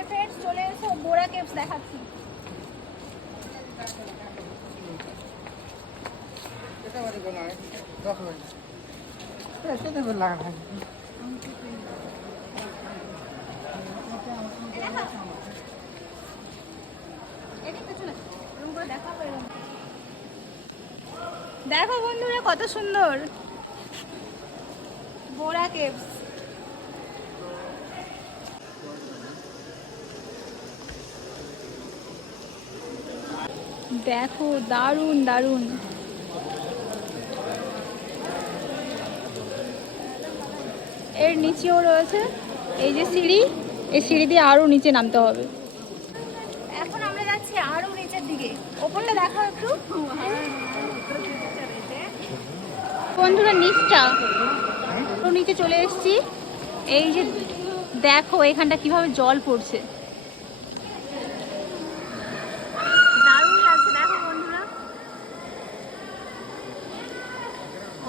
Hi friends, চলে এসো বোরা caves দেখাচ্ছি। দেখো বন্ধুরা কত সুন্দর বোরা কেভস। দেখো দারুণ দারুণ। এর নিচেও রয়েছে এই যে সিঁড়ি, এই সিঁড়ি দিয়ে আরো নিচে নামতে হবে। এখন আমরা যাচ্ছি আরো নিচের দিকে। ওপরটা দেখো একটু বন্ধুরা, নিচটা নিচে চলে এসেছি। এই যে দেখো এখানটা কিভাবে জল পড়ছে, দারুণ লাগছে। দেখো বন্ধুরা,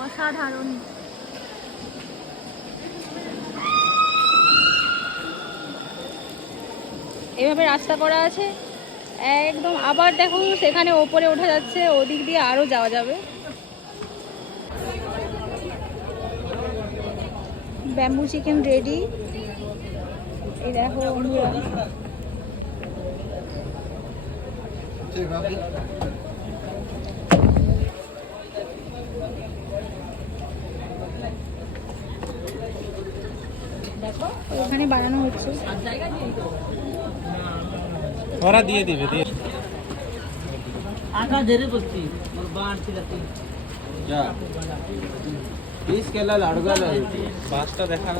অসাধারণ। এভাবে রাস্তা করা আছে একদম। আবার দেখো সেখানে ওপরে ওঠা যাচ্ছে, ওদিক দিয়ে আরো যাওয়া যাবে। Bamboo chicken ready. এই দেখো বন্ধুরা, দেখো ওখানে বানানো হচ্ছে। ওরা দিয়ে দিবে, দিয়ে आटा धीरे बसती और बाहर से जाती যা 20 কেলা লাড়ুগা পাঁচটা দেখা